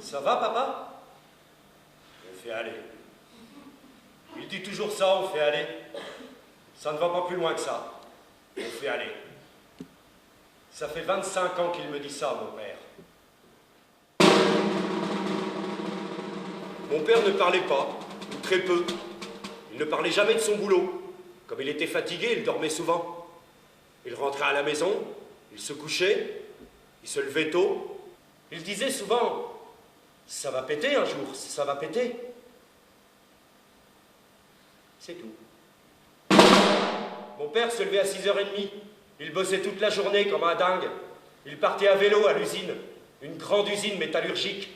Ça va, papa? On fait aller. Il dit toujours ça, on fait aller. Ça ne va pas plus loin que ça. On fait aller. Ça fait 25 ans qu'il me dit ça, mon père. Mon père ne parlait pas, ou très peu. Il ne parlait jamais de son boulot. Comme il était fatigué, il dormait souvent. Il rentrait à la maison, il se couchait, il se levait tôt. Il disait souvent, ça va péter un jour, ça va péter. C'est tout. Mon père se levait à 6h30. Il bossait toute la journée comme un dingue. Il partait à vélo à l'usine, une grande usine métallurgique.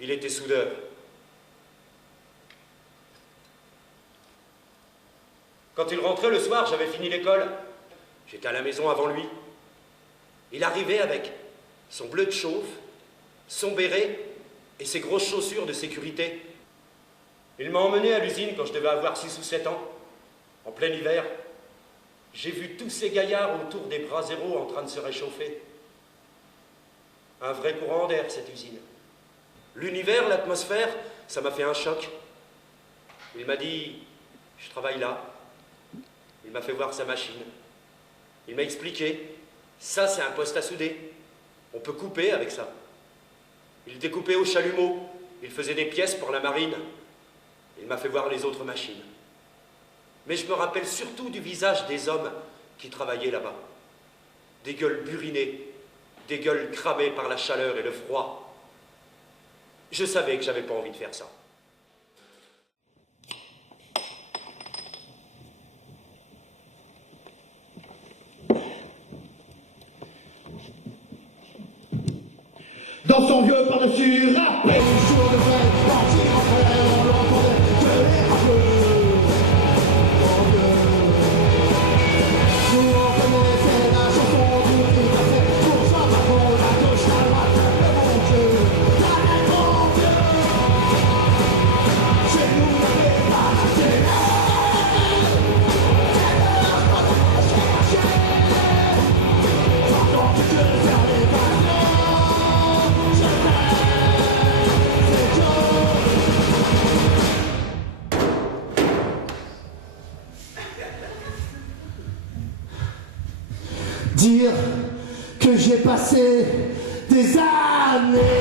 Il était soudeur. Quand il rentrait le soir, j'avais fini l'école. J'étais à la maison avant lui. Il arrivait avec son bleu de chauffe, son béret et ses grosses chaussures de sécurité. Il m'a emmené à l'usine quand je devais avoir 6 ou 7 ans, en plein hiver. J'ai vu tous ces gaillards autour des braseros en train de se réchauffer. Un vrai courant d'air, cette usine. L'univers, l'atmosphère, ça m'a fait un choc. Il m'a dit, je travaille là. Il m'a fait voir sa machine. Il m'a expliqué, ça c'est un poste à souder. On peut couper avec ça. Il découpait au chalumeau. Il faisait des pièces pour la marine. Il m'a fait voir les autres machines. Mais je me rappelle surtout du visage des hommes qui travaillaient là-bas. Des gueules burinées, des gueules cramées par la chaleur et le froid. Je savais que j'avais pas envie de faire ça. Dans son vieux par-dessus râpé, le jour de fête, parti en fer, on l'entendait gueuler un peu. Mon Dieu. Nous on connaissait la chanson du Picasso, pour Jean-Marc, la gauche, la droite, le bon Dieu. Allez, mon Dieu. Chez nous, on n'avait pas la télé. Et alors, quand on cherchait, pendant que Dieu faire les ballons. Dire que j'ai passé des années